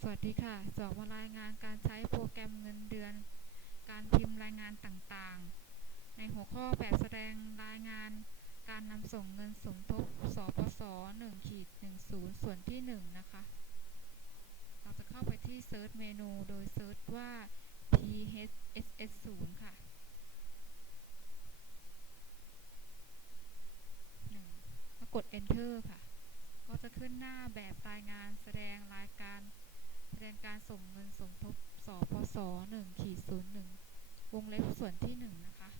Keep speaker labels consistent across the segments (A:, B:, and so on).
A: สวัสดีค่ะจะออกมารายงานการใช้โปรแกรมเงินเดือน การพิมพ์รายงานต่างๆ ในหัวข้อแบบแสดงรายงาน การนำส่งเงินสมทบ สปส1ขีด10 ส่วนที่ 1 นะคะ เราจะเข้าไปที่ Search เมนูโดยเซิร์ชว่า PHSS0 ค่ะ 1 แล้วกด Enter ค่ะ ก็จะขึ้นหน้าแบบรายงานแสดงรายการ แสดงการส่งเงินสมทบสปส1ขีด01วงเล็บส่วนที่1นะคะ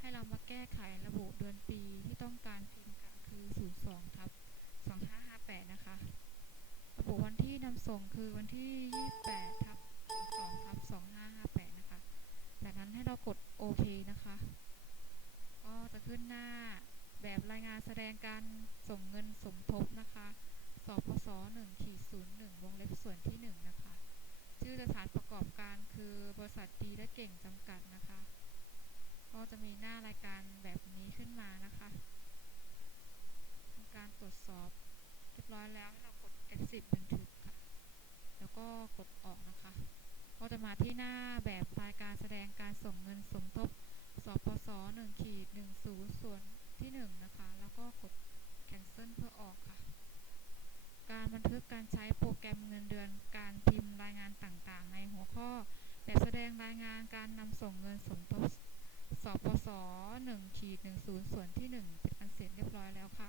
A: ให้เรามาแก้ไขระบุเดือนปีที่ต้องการพิมพ์กันคือ 02ทับ2558 นะคะ ระบุวันที่นำส่งคือวันที่ 28ทับ2ทับ2558 นะคะ จากนั้นให้เรากดโอเคนะคะ ก็จะขึ้นหน้าแบบรายงานแสดงการส่งเงินสมทบนะคะสปส1ขีด01 วงเล็บส่วนที่ 1 นะคะ ชื่อสถานประกอบการคือบริษัทดีและเก่งจำกัดนะคะ ก็จะมีหน้ารายการแบบนี้ขึ้นมานะคะทำการตรวจสอบเรียบร้อยแล้วให้เรากด F10 บันทึกค่ะ แล้วก็กดออกนะคะ ก็จะมาที่หน้าแบบรายการสดงการส่งเงินสมทบสปส1ขีด10 ส่วนที่ 1 นะคะ แล้วก็กด cancel เพื่อออกค่ะ การ บันทึกการใช้โปรแกรมเงินเดือน การพิมพ์รายงานต่างๆ ในหัวข้อ แบบแสดงรายงานการนำส่งเงินสมทบสปส1ขีด10 ส่วนที่ 1 เป็นอันเสร็จเรียบร้อยแล้วค่ะ